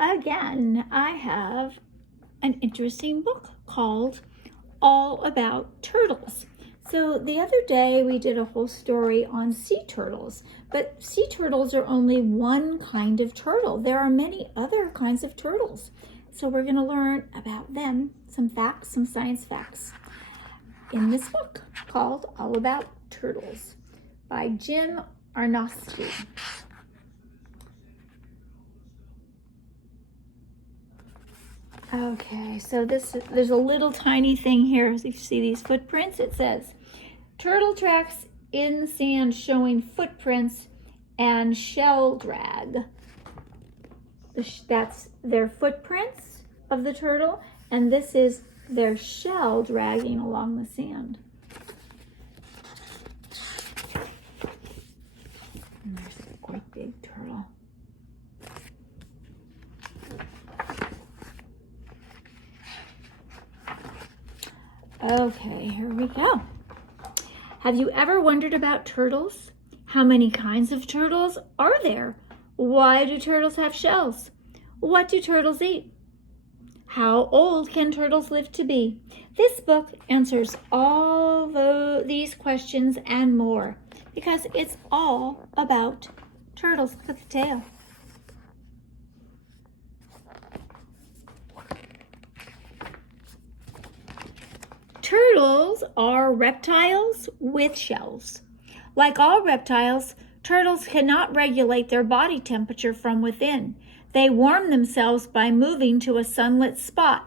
again, I have an interesting book called All About Turtles. So the other day we did a whole story on sea turtles, but sea turtles are only one kind of turtle. There are many other kinds of turtles. So we're going to learn about them, some facts, some science facts, in this book called All About Turtles by Jim Arnowski. Okay, so there's a little tiny thing here. As you see these footprints, it says, turtle tracks in the sand showing footprints and shell drag. That's their footprints of the turtle, and this is their shell dragging along the sand. And there's a great big turtle. Okay, here we go. Have you ever wondered about turtles? How many kinds of turtles are there? Why do turtles have shells? What do turtles eat? How old can turtles live to be? This book answers all these questions and more because it's all about turtles. Look at the tail. Turtles are reptiles with shells. Like all reptiles, turtles cannot regulate their body temperature from within. They warm themselves by moving to a sunlit spot.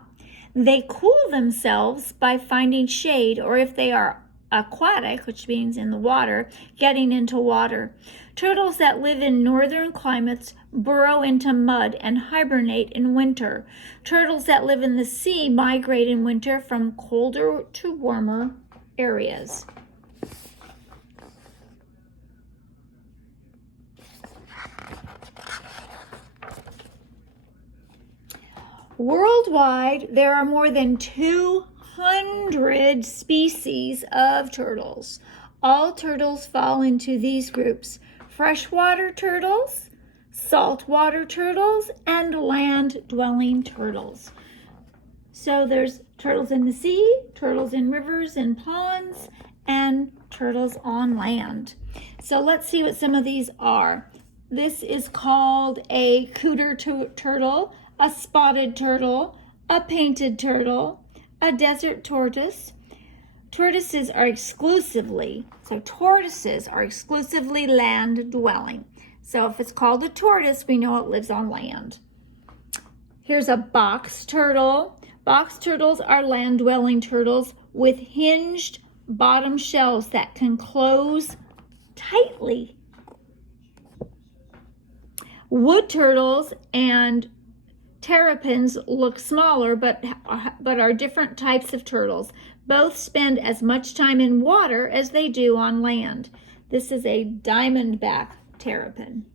They cool themselves by finding shade, or if they are aquatic, which means in the water, getting into water. Turtles that live in northern climates burrow into mud and hibernate in winter. Turtles that live in the sea migrate in winter from colder to warmer areas. Worldwide, there are more than 200 species of turtles. All turtles fall into these groups: freshwater turtles, saltwater turtles, and land-dwelling turtles. So there's turtles in the sea, turtles in rivers and ponds, and turtles on land. So let's see what some of these are. This is called a cooter turtle, a spotted turtle, a painted turtle, a desert tortoise. Tortoises are exclusively land-dwelling. So if it's called a tortoise, we know it lives on land. Here's a box turtle. Box turtles are land-dwelling turtles with hinged bottom shells that can close tightly. Wood turtles and terrapins look smaller, but are different types of turtles. Both spend as much time in water as they do on land. This is a diamondback terrapin.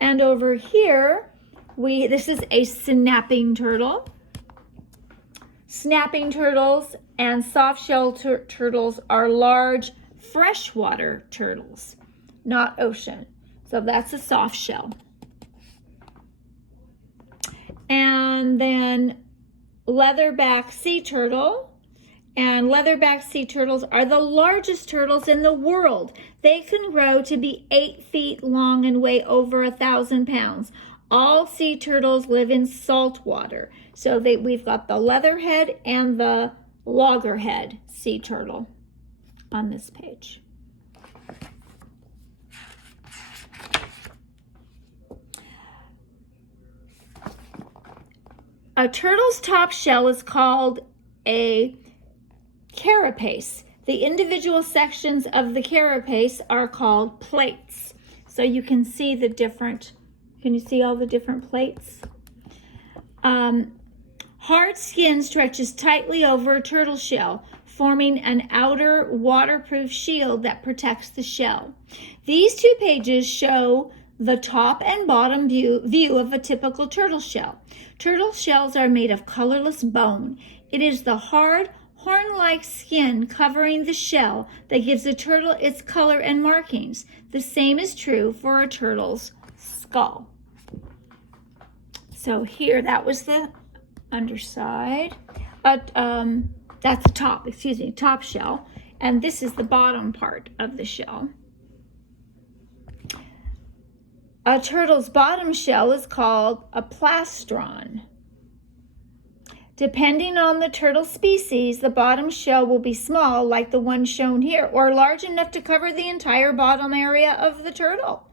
And over here, this is a snapping turtle. Snapping turtles and soft-shell turtles are large freshwater turtles, not ocean. So that's a soft shell. And then leatherback sea turtle. And leatherback sea turtles are the largest turtles in the world. They can grow to be 8 feet long and weigh over 1,000 pounds. All sea turtles live in salt water. So we've got the leatherhead and the loggerhead sea turtle on this page. A turtle's top shell is called a carapace. The individual sections of the carapace are called plates. So you can see can you see all the different plates? Hard skin stretches tightly over a turtle shell, forming an outer waterproof shield that protects the shell. These 2 pages show the top and bottom view of a typical turtle shell. Turtle shells are made of colorless bone. It is the hard, horn-like skin covering the shell that gives the turtle its color and markings. The same is true for a turtle's skull. So here, that was the underside. That's the top, top shell. And this is the bottom part of the shell. A turtle's bottom shell is called a plastron. Depending on the turtle species, the bottom shell will be small, like the one shown here, or large enough to cover the entire bottom area of the turtle.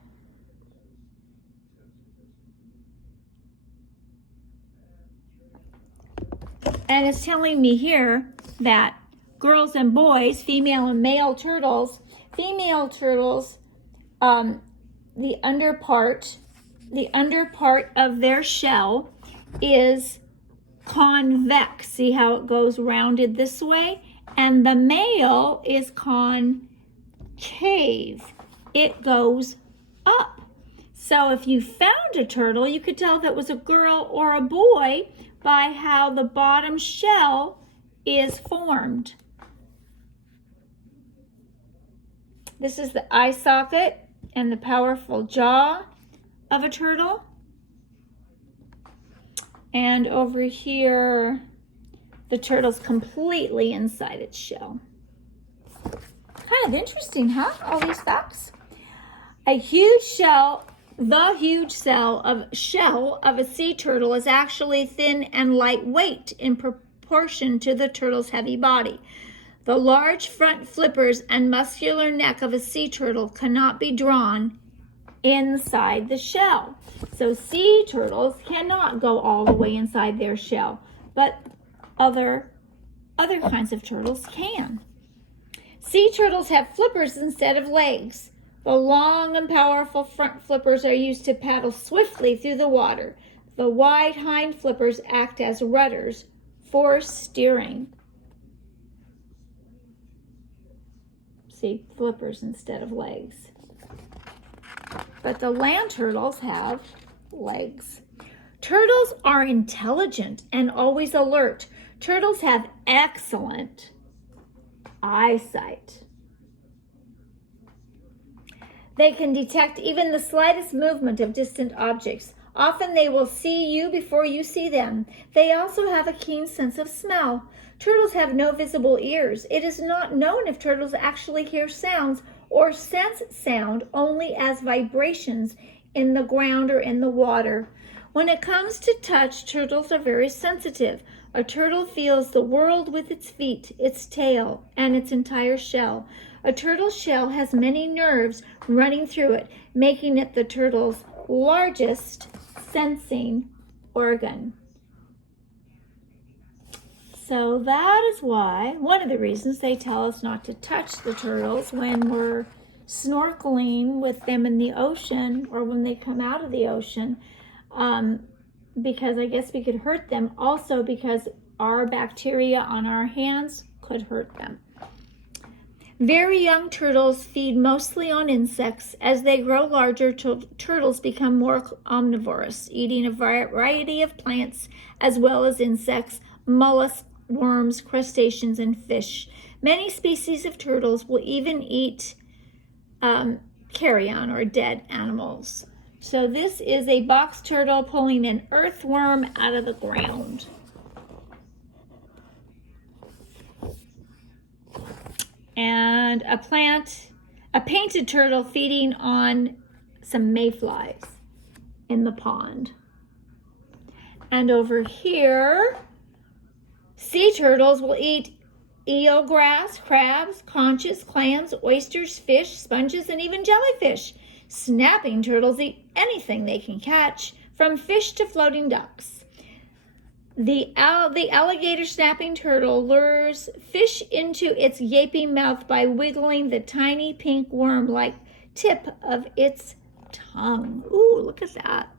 And it's telling me here that girls and boys, female and male turtles, the under part of their shell is convex. See how it goes rounded this way? And the male is concave. It goes up. So if you found a turtle, you could tell if it was a girl or a boy by how the bottom shell is formed. This is the eye socket and the powerful jaw of a turtle. And over here, the turtle's completely inside its shell. Kind of interesting, huh? All these facts. The huge shell of a sea turtle is actually thin and lightweight in proportion to the turtle's heavy body. The large front flippers and muscular neck of a sea turtle cannot be drawn inside the shell. So sea turtles cannot go all the way inside their shell, but other kinds of turtles can. Sea turtles have flippers instead of legs. The long and powerful front flippers are used to paddle swiftly through the water. The wide hind flippers act as rudders for steering. See, flippers instead of legs. But the land turtles have legs. Turtles are intelligent and always alert. Turtles have excellent eyesight. They can detect even the slightest movement of distant objects. Often they will see you before you see them. They also have a keen sense of smell. Turtles have no visible ears. It is not known if turtles actually hear sounds or sense sound only as vibrations in the ground or in the water. When it comes to touch, turtles are very sensitive. A turtle feels the world with its feet, its tail, and its entire shell. A turtle's shell has many nerves running through it, making it the turtle's largest sensing organ. So that is why, one of the reasons they tell us not to touch the turtles when we're snorkeling with them in the ocean or when they come out of the ocean, because I guess we could hurt them. Also because our bacteria on our hands could hurt them. Very young turtles feed mostly on insects. As they grow larger, turtles become more omnivorous, eating a variety of plants as well as insects, mollusks, worms, crustaceans, and fish. Many species of turtles will even eat carrion or dead animals. So this is a box turtle pulling an earthworm out of the ground. And a painted turtle feeding on some mayflies in the pond. And over here, sea turtles will eat eelgrass, crabs, conches, clams, oysters, fish, sponges, and even jellyfish. Snapping turtles eat anything they can catch, from fish to floating ducks. The alligator snapping turtle lures fish into its gaping mouth by wiggling the tiny pink worm-like tip of its tongue. Ooh, look at that.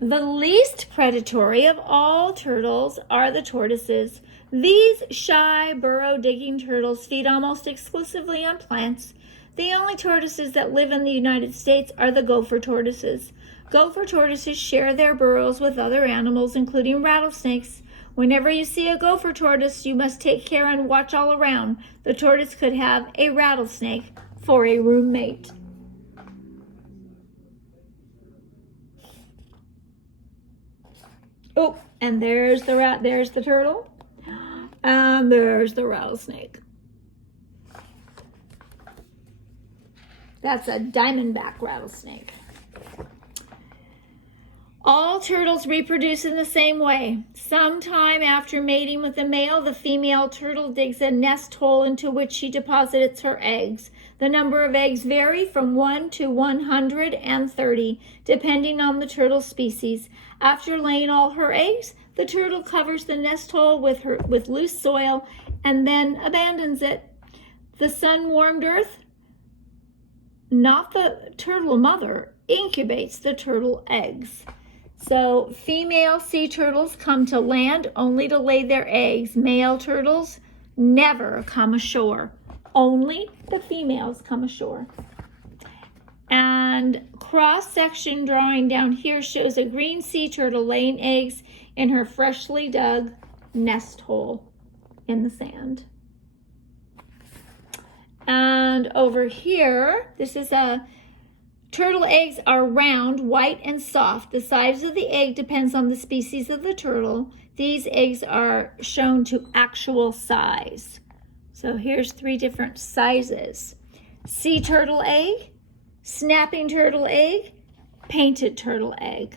The least predatory of all turtles are the tortoises. These shy, burrow-digging turtles feed almost exclusively on plants. The only tortoises that live in the United States are the gopher tortoises. Gopher tortoises share their burrows with other animals, including rattlesnakes. Whenever you see a gopher tortoise, you must take care and watch all around. The tortoise could have a rattlesnake for a roommate. Oh, and there's the turtle, and there's the rattlesnake. That's a diamondback rattlesnake. All turtles reproduce in the same way. Sometime after mating with the male, the female turtle digs a nest hole into which she deposits her eggs. The number of eggs vary from 1 to 130, depending on the turtle species. After laying all her eggs, the turtle covers the nest hole with loose soil and then abandons it. The sun-warmed earth, not the turtle mother, incubates the turtle eggs. So female sea turtles come to land only to lay their eggs. Male turtles never come ashore. Only the females come ashore. And cross-section drawing down here shows a green sea turtle laying eggs in her freshly dug nest hole in the sand. And over here, this is turtle eggs are round, white, and soft. The size of the egg depends on the species of the turtle. These eggs are shown to actual size. So here's 3 different sizes. Sea turtle egg, snapping turtle egg, painted turtle egg.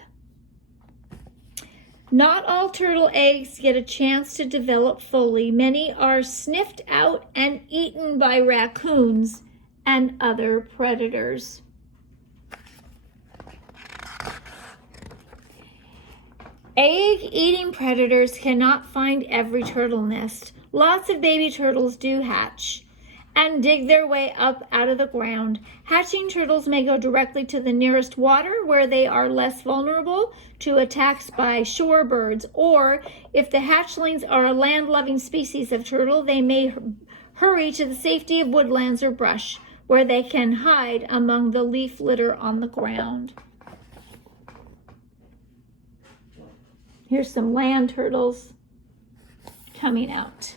Not all turtle eggs get a chance to develop fully. Many are sniffed out and eaten by raccoons and other predators. Egg-eating predators cannot find every turtle nest. Lots of baby turtles do hatch and dig their way up out of the ground. Hatching turtles may go directly to the nearest water where they are less vulnerable to attacks by shorebirds, or if the hatchlings are a land-loving species of turtle, they may hurry to the safety of woodlands or brush where they can hide among the leaf litter on the ground. Here's some land turtles coming out.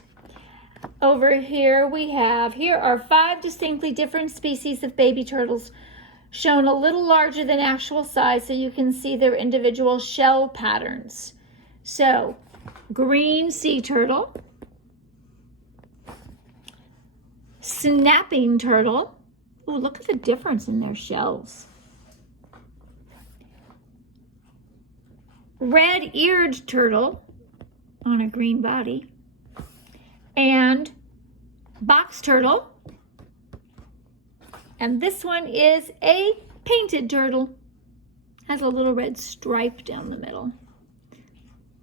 Over here here are 5 distinctly different species of baby turtles shown a little larger than actual size so you can see their individual shell patterns. So, green sea turtle, snapping turtle. Oh, look at the difference in their shells. Red-eared turtle on a green body, and box turtle, and this one is a painted turtle. Has a little red stripe down the middle.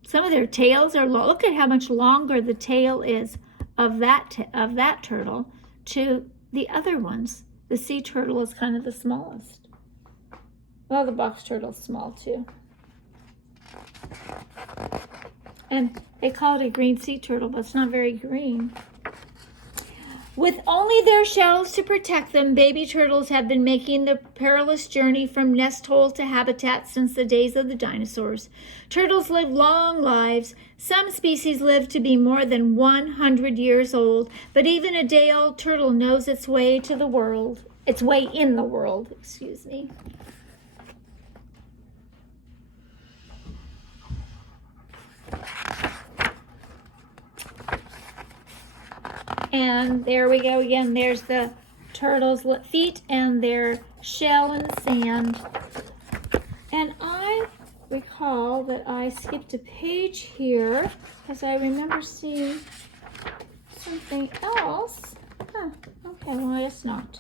Some of their tails are long. Look at how much longer the tail is of that turtle to the other ones. The sea turtle is kind of the smallest. Well, the box turtle's small too. And they call it a green sea turtle, but it's not very green. With only their shells to protect them, baby turtles have been making the perilous journey from nest hole to habitat since the days of the dinosaurs. Turtles live long lives. Some species live to be more than 100 years old, but even a day-old turtle knows its way in the world, excuse me. And there we go again. There's the turtle's feet and their shell in the sand. And I recall that I skipped a page here because I remember seeing something else. Okay, well, I guess not.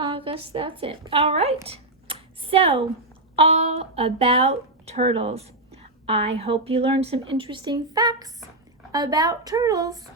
I guess that's it. All right. So, all about turtles. I hope you learned some interesting facts about turtles.